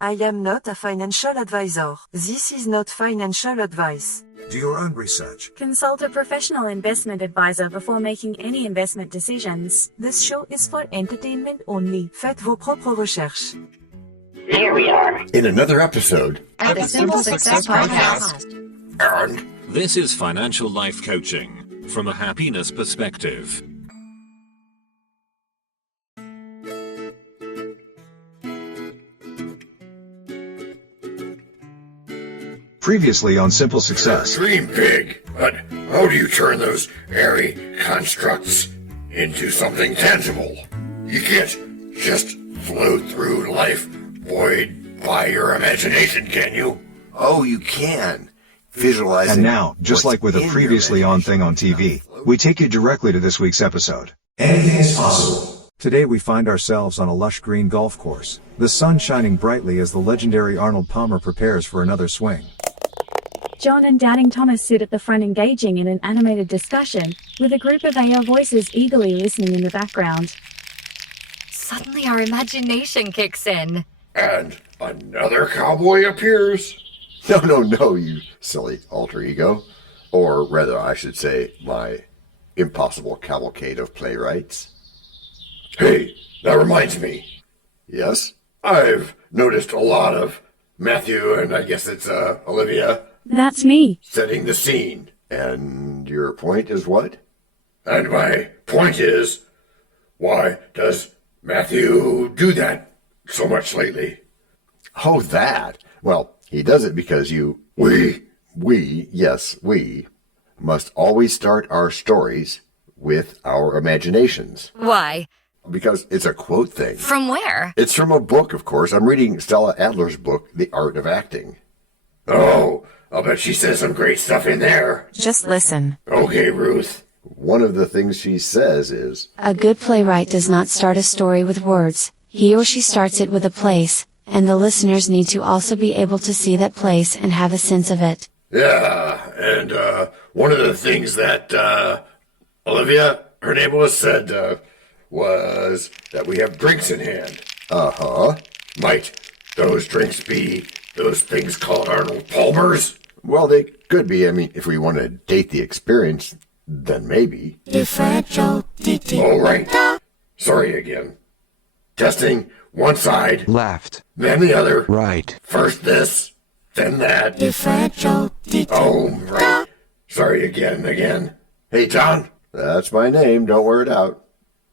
I am not a financial advisor. This is not financial advice. Do your own research. Consult a professional investment advisor before making any investment decisions. This show is for entertainment only. Faites vos propres recherches. Here we are in another episode at the Simple Success Podcast. And this is financial life coaching from a happiness perspective. Previously on Simple Success. Dream big, but how do you turn those airy constructs into something tangible? You can't just float through life buoyed by your imagination, can you? Oh, you can. Visualizing. And now, just like with a previously on thing on TV, we take you directly to this week's episode. Anything is possible. Today we find ourselves on a lush green golf course, the sun shining brightly as the legendary Arnold Palmer prepares for another swing. John and Doubting Thomas sit at the front engaging in an animated discussion, with a group of AR voices eagerly listening in the background. Suddenly our imagination kicks in. And another cowboy appears. No, you silly alter ego. Or rather, I should say, my impossible cavalcade of playwrights. Hey, that reminds me. Yes? I've noticed a lot of Matthew, and I guess it's Olivia. That's me. Setting the scene. And your point is what? And my point is, why does Matthew do that so much lately? Oh, that. Well, he does it because we must always start our stories with our imaginations. Why? Because it's a quote thing. From where? It's from a book, of course. I'm reading Stella Adler's book, The Art of Acting. Oh, I'll bet she says some great stuff in there. Just listen. Okay, Ruth. One of the things she says is, a good playwright does not start a story with words. He or she starts it with a place, and the listeners need to also be able to see that place and have a sense of it. Yeah, and one of the things that Olivia, her name was, said was that we have drinks in hand. Uh-huh. Might those drinks be those things called Arnold Palmer's? Well, they could be. I mean, if we want to date the experience, then maybe. Differential. Oh, right. Sorry again. Testing. One side. Left. Then the other. Right. First this, then that. Differential. Oh, right. Sorry again. Hey, John. That's my name. Don't wear it out.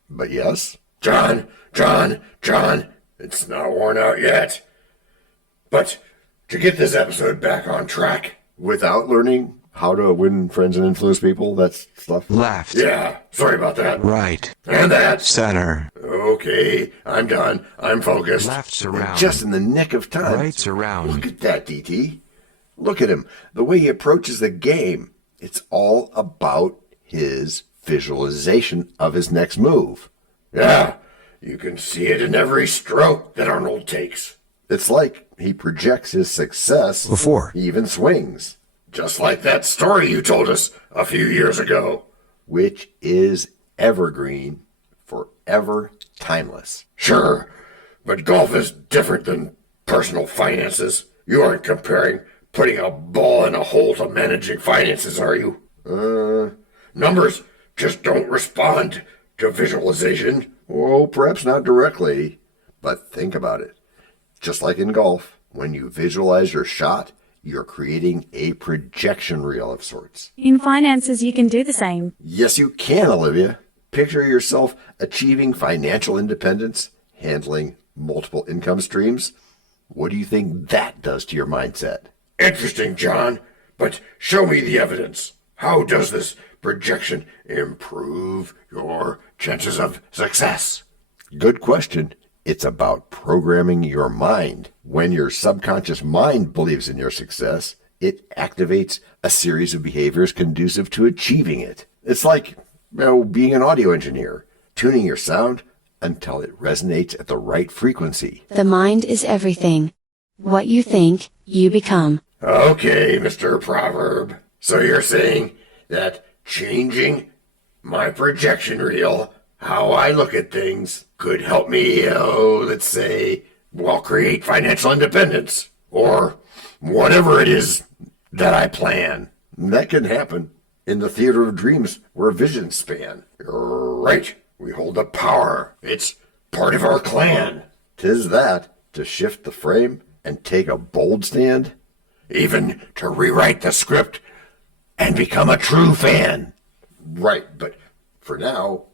But yes. John. It's not worn out yet. But to get this episode back on track without learning how to win friends and influence people, that's stuff. Left. Yeah, sorry about that. Right. And that. Center. Okay, I'm done. I'm focused. Left's around. Just in the nick of time. Right's around. Look at that, DT. Look at him. The way he approaches the game. It's all about his visualization of his next move. Yeah, you can see it in every stroke that Arnold takes. It's like he projects his success Before he even swings. Just like that story you told us a few years ago. Which is evergreen, forever timeless. Sure, but golf is different than personal finances. You aren't comparing putting a ball in a hole to managing finances, are you? Numbers just don't respond to visualization. Well, perhaps not directly, but think about it. Just like in golf, when you visualize your shot, you're creating a projection reel of sorts. In finances, you can do the same. Yes, you can, Olivia. Picture yourself achieving financial independence, handling multiple income streams. What do you think that does to your mindset? Interesting, John, but show me the evidence. How does this projection improve your chances of success? Good question. It's about programming your mind. When your subconscious mind believes in your success, it activates a series of behaviors conducive to achieving it. It's like, being an audio engineer, tuning your sound until it resonates at the right frequency. The mind is everything. What you think, you become. Okay, Mr. Proverb. So you're saying that changing my projection reel, how I look at things, could help me, let's say, well, create financial independence. Or whatever it is that I plan. That can happen in the theater of dreams where visions span. You're right. We hold the power. It's part of our clan. 'Tis that to shift the frame and take a bold stand. Even to rewrite the script and become a true fan. Right, but for now,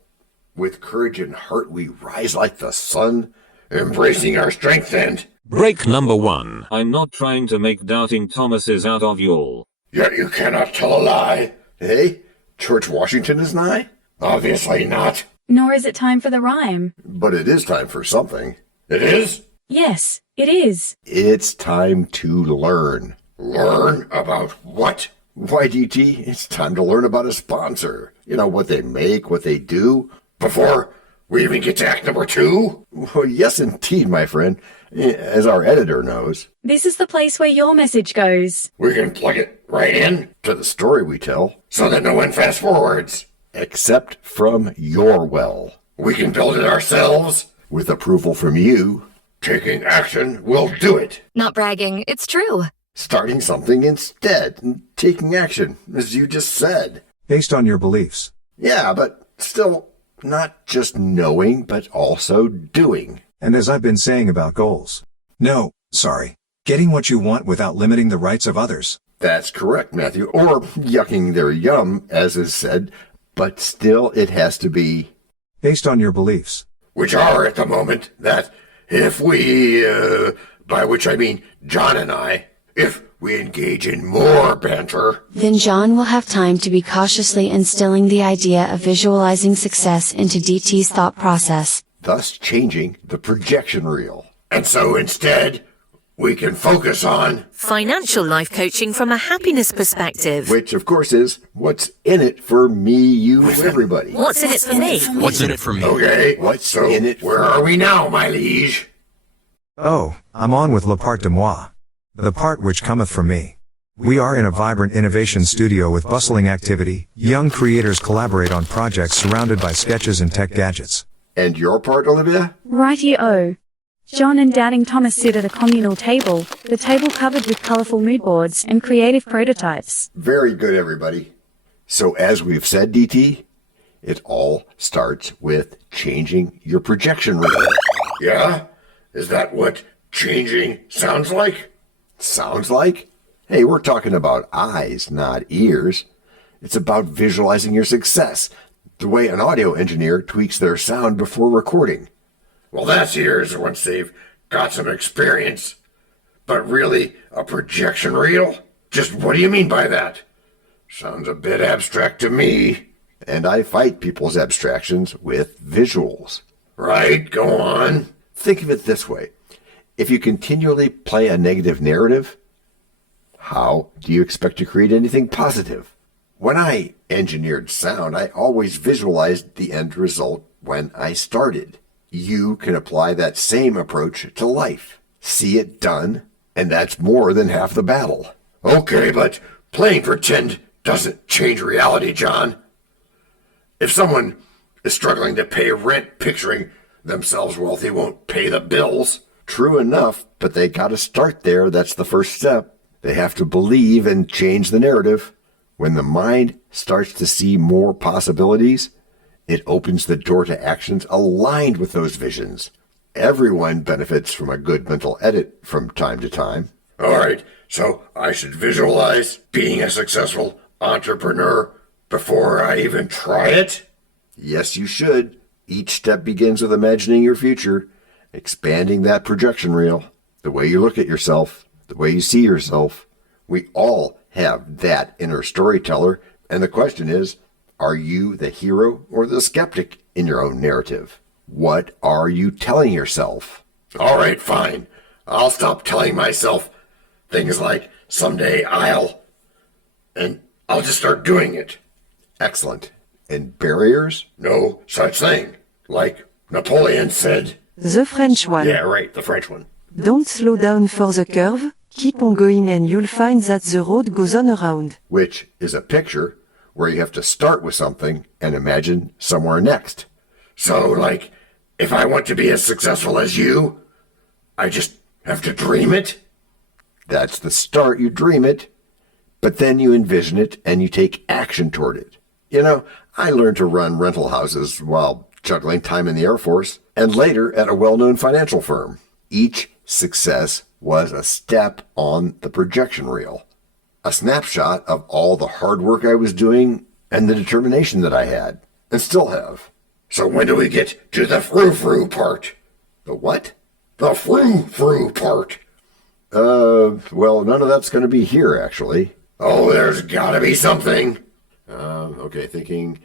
with courage and heart we rise like the sun, embracing our strength and... Break number 1. I'm not trying to make doubting Thomases out of y'all. Yet you cannot tell a lie. Hey, George Washington is nigh? Obviously not. Nor is it time for the rhyme. But it is time for something. It is? Yes, it is. It's time to learn. Learn about what? Why, DT, it's time to learn about a sponsor. You know, what they make, what they do. Before we even get to act number 2? Well, yes, indeed, my friend. As our editor knows. This is the place where your message goes. We can plug it right in to the story we tell, so that no one fast forwards. Except from your well. We can build it ourselves. With approval from you. Taking action will do it. Not bragging, it's true. Starting something instead. And taking action, as you just said. Based on your beliefs. Yeah, but still not just knowing, but also doing. And as I've been saying about goals. No, sorry. Getting what you want without limiting the rights of others. That's correct, Matthew. Or yucking their yum, as is said. But still, it has to be... Based on your beliefs. Which are, at the moment, that if we, by which I mean John and I, if we engage in more banter... Then John will have time to be cautiously instilling the idea of visualizing success into DT's thought process. Thus changing the projection reel. And so instead, we can focus on... financial life coaching from a happiness perspective. Which, of course, is what's in it for me, you, everybody. What's in it for me? What's in it for me? Okay, what's in it? Where are we now, my liege? Oh, I'm on with la part de moi. The part which cometh from me. We are in a vibrant innovation studio with bustling activity. Young creators collaborate on projects surrounded by sketches and tech gadgets. And your part, Olivia? Righty-o. John and Doubting Thomas sit at a communal table, the table covered with colourful mood boards and creative prototypes. Very good, everybody. So as we've said, DT, it all starts with changing your projection reel. Yeah? Is that what changing sounds like? Sounds like? Hey, we're talking about eyes, not ears. It's about visualizing your success, the way an audio engineer tweaks their sound before recording. Well, that's ears once they've got some experience. But really, a projection reel? Just what do you mean by that? Sounds a bit abstract to me. And I fight people's abstractions with visuals. Right, go on. Think of it this way. If you continually play a negative narrative, how do you expect to create anything positive? When I engineered sound, I always visualized the end result when I started. You can apply that same approach to life. See it done, and that's more than half the battle. Okay, but playing pretend doesn't change reality, John. If someone is struggling to pay rent, picturing themselves wealthy won't pay the bills. True enough, but they gotta start there. That's the first step. They have to believe and change the narrative. When the mind starts to see more possibilities, it opens the door to actions aligned with those visions. Everyone benefits from a good mental edit from time to time. All right, so I should visualize being a successful entrepreneur before I even try it? Yes, you should. Each step begins with imagining your future, expanding that projection reel, the way you look at yourself, the way you see yourself. We all have that inner storyteller, and the question is, are you the hero or the skeptic in your own narrative? What are you telling yourself? All right, fine. I'll stop telling myself things like, someday and I'll just start doing it. Excellent. And barriers? No such thing. Like Napoleon said. The French one. Yeah, right, the French one. Don't slow down for the curve, keep on going and you'll find that the road goes on around. Which is a picture where you have to start with something and imagine somewhere next. So, like, if I want to be as successful as you, I just have to dream it? That's the start. You dream it, but then you envision it and you take action toward it. You know, I learned to run rental houses while juggling time in the Air Force and later at a well-known financial firm. Each success was a step on the projection reel, a snapshot of all the hard work I was doing and the determination that I had and still have. So when do we get to the frou-frou part? The what? The frou-frou part. Well, none of that's going to be here, actually. Oh, there's got to be something. Okay, thinking,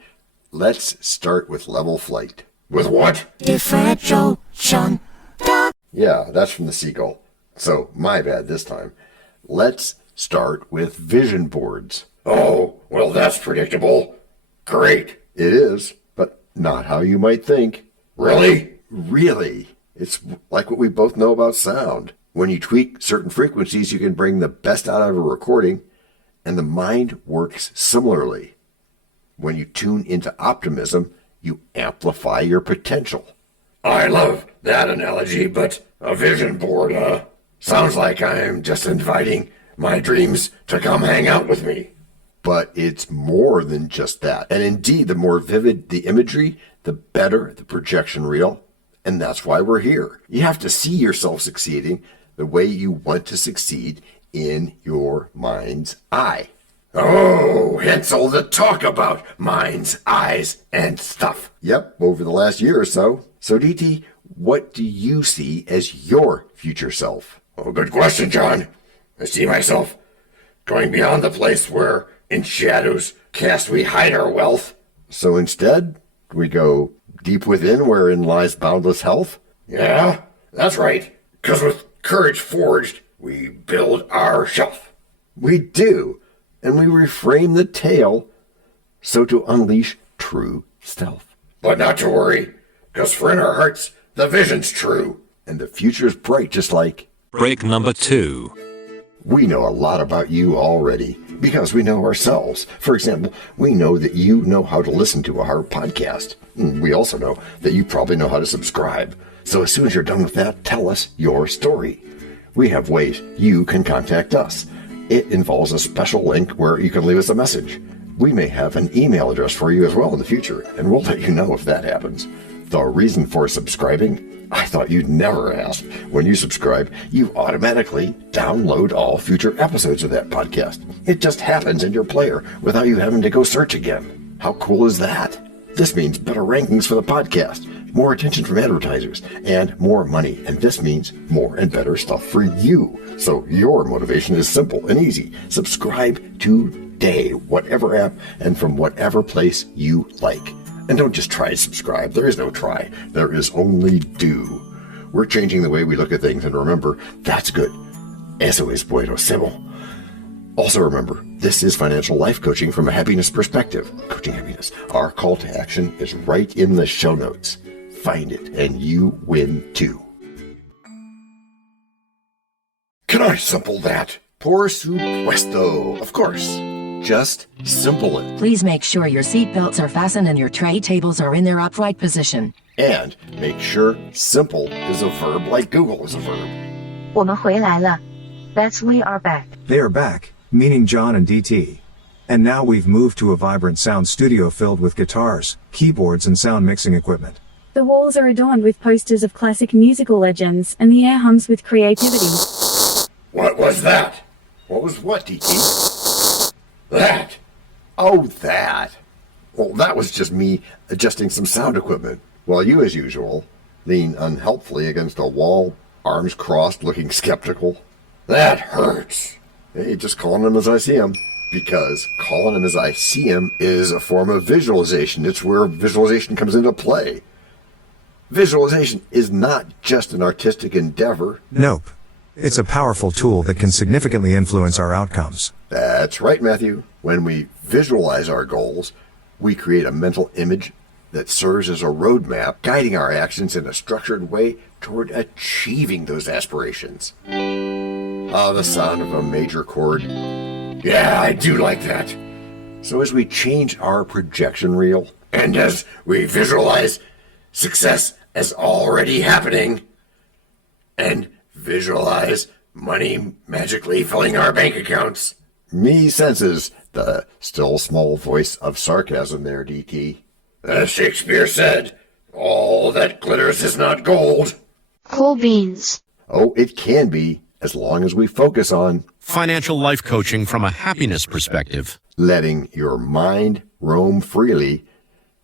let's start with level flight. With what? Differentiation. Yeah, that's from the Seagull. So, my bad this time. Let's start with vision boards. Oh, well, that's predictable. Great. It is, but not how you might think. Really? Really. It's like what we both know about sound. When you tweak certain frequencies, you can bring the best out of a recording, and the mind works similarly. When you tune into optimism, you amplify your potential. I love that analogy, but a vision board, sounds like I'm just inviting my dreams to come hang out with me. But it's more than just that. And indeed, the more vivid the imagery, the better the projection reel. And that's why we're here. You have to see yourself succeeding the way you want to succeed in your mind's eye. Oh, hence all the talk about minds, eyes, and stuff. Yep, over the last year or so. So, DT, what do you see as your future self? Oh, good question, John. I see myself going beyond the place where in shadows cast we hide our wealth. So instead, we go deep within wherein lies boundless health? Yeah, that's right. Because with courage forged, we build our shelf. We do. And we reframe the tale so to unleash true stealth. But not to worry, because for in our hearts, the vision's true. And the future's bright, just like... Break number 2. We know a lot about you already, because we know ourselves. For example, we know that you know how to listen to our podcast. We also know that you probably know how to subscribe. So as soon as you're done with that, tell us your story. We have ways you can contact us. It involves a special link where you can leave us a message. We may have an email address for you as well in the future, and we'll let you know if that happens. The reason for subscribing? I thought you'd never ask. When you subscribe, you automatically download all future episodes of that podcast. It just happens in your player without you having to go search again. How cool is that? This means better rankings for the podcast, more attention from advertisers, and more money. And this means more and better stuff for you. So your motivation is simple and easy. Subscribe today, whatever app and from whatever place you like. And don't just try to subscribe. There is no try. There is only do. We're changing the way we look at things. And remember, that's good. Eso es buenísimo. Also remember, this is financial life coaching from a happiness perspective. Coaching happiness. Our call to action is right in the show notes. Find it and you win too. Can I simple that? Por supuesto. Of course. Just simple it. Please make sure your seatbelts are fastened and your tray tables are in their upright position. And make sure simple is a verb like Google is a verb. 我们回来了. That's we are back. They are back, meaning John and DT. And now we've moved to a vibrant sound studio filled with guitars, keyboards and sound mixing equipment. The walls are adorned with posters of classic musical legends, and the air hums with creativity. What was that? What was what, DT? That. Oh, that. Well, that was just me adjusting some sound equipment, while you, as usual, lean unhelpfully against a wall, arms crossed, looking skeptical. That hurts. Hey, just calling them as I see them. Because calling them as I see them is a form of visualization. It's where visualization comes into play. Visualization is not just an artistic endeavor. Nope. It's a powerful tool that can significantly influence our outcomes. That's right, Matthew. When we visualize our goals, we create a mental image that serves as a roadmap, guiding our actions in a structured way toward achieving those aspirations. Ah, the sound of a major chord. Yeah, I do like that. So as we change our projection reel, and as we visualize success as already happening, and visualize money magically filling our bank accounts. Me senses the still small voice of sarcasm there, DT. As Shakespeare said, all that glitters is not gold. Cool beans. Oh, it can be, as long as we focus on financial life coaching from a happiness perspective. Letting your mind roam freely,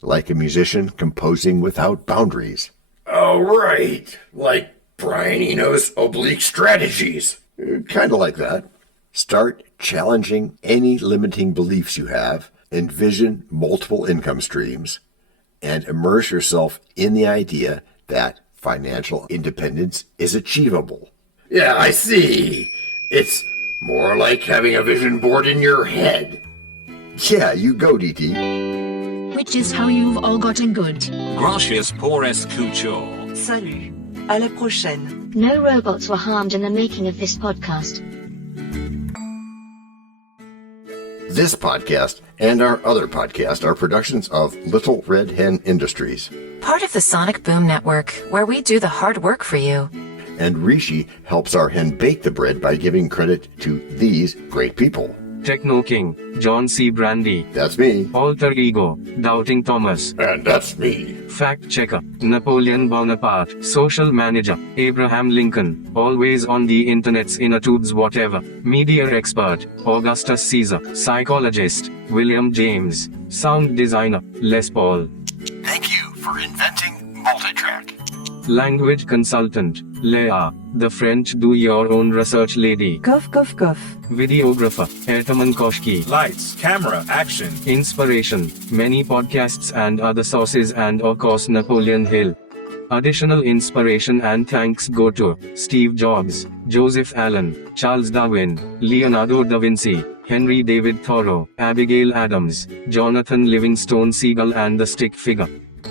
like a musician composing without boundaries. Oh, right. Like Brian Eno's oblique strategies. Kind of like that. Start challenging any limiting beliefs you have, envision multiple income streams, and immerse yourself in the idea that financial independence is achievable. Yeah, I see. It's more like having a vision board in your head. Yeah, you go, DT. Which is how you've all gotten good. Gracias por escuchar. Salut. À la prochaine. No robots were harmed in the making of this podcast. This podcast and our other podcast are productions of Little Red Hen Industries. Part of the Sonic Boom Network, where we do the hard work for you. And Rishi helps our hen bake the bread by giving credit to these great people. Techno King, John Brandy. That's me. Alter Ego, Doubting Thomas. And that's me. Fact Checker, Napoleon Bonaparte. Social Manager, Abraham Lincoln. Always on the internet's inner tubes whatever. Media Expert, Augustus Caesar. Psychologist, William James. Sound Designer, Les Paul. Thank you for inventing multitrack. Language Consultant, Leah, the French do-your-own research lady. Cough, cough, cough. Videographer, Ertaman Koshki. Lights, camera, action. Inspiration, many podcasts and other sources and of course Napoleon Hill. Additional inspiration and thanks go to Steve Jobs, Joseph Allen, Charles Darwin, Leonardo da Vinci, Henry David Thoreau, Abigail Adams, Jonathan Livingstone Seagull and the Stick Figure.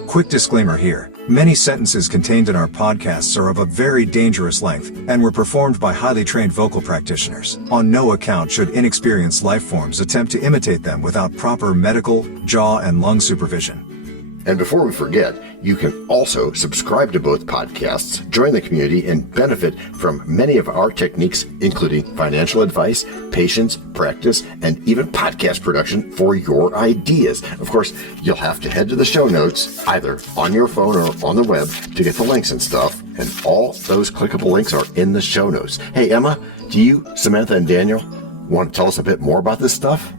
Quick disclaimer here. Many sentences contained in our podcasts are of a very dangerous length, and were performed by highly trained vocal practitioners. On no account should inexperienced life forms attempt to imitate them without proper medical, jaw, and lung supervision. And before we forget, you can also subscribe to both podcasts, join the community, and benefit from many of our techniques, including financial advice, patience, practice, and even podcast production for your ideas. Of course, you'll have to head to the show notes, either on your phone or on the web, to get the links and stuff. And all those clickable links are in the show notes. Hey, Emma, do you, Samantha, and Daniel want to tell us a bit more about this stuff?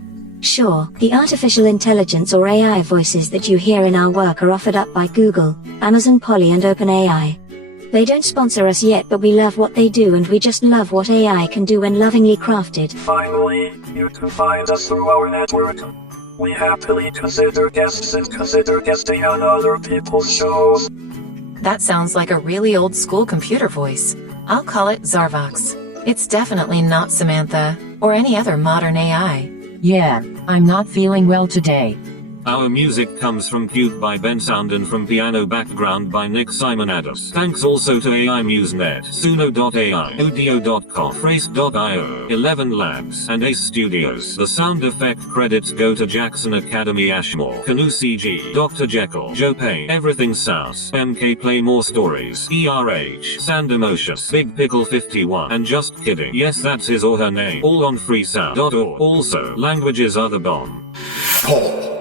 Sure, the artificial intelligence or AI voices that you hear in our work are offered up by Google, Amazon Polly and OpenAI. They don't sponsor us yet, but we love what they do and we just love what AI can do when lovingly crafted. Finally, you can find us through our network. We happily consider guests and consider guesting on other people's shows. That sounds like a really old school computer voice. I'll call it Zarvox. It's definitely not Samantha, or any other modern AI. Yeah, I'm not feeling well today. Our music comes from Cube by Ben Sound and from Piano Background by Nick Simonados. Thanks also to AI MuseNet, Suno.ai, Audio.com, Phrase.io, ElevenLabs, and Ace Studios. The sound effect credits go to Jackson Academy Ashmore, Canoe CG, Dr. Jekyll, Joe Payne, Everything Sounds, MK Play More Stories, ERH, Sand Emotions, Big Pickle 51, and Just Kidding. Yes, that's his or her name. All on freesound.org. Also, languages are the bomb. Paul.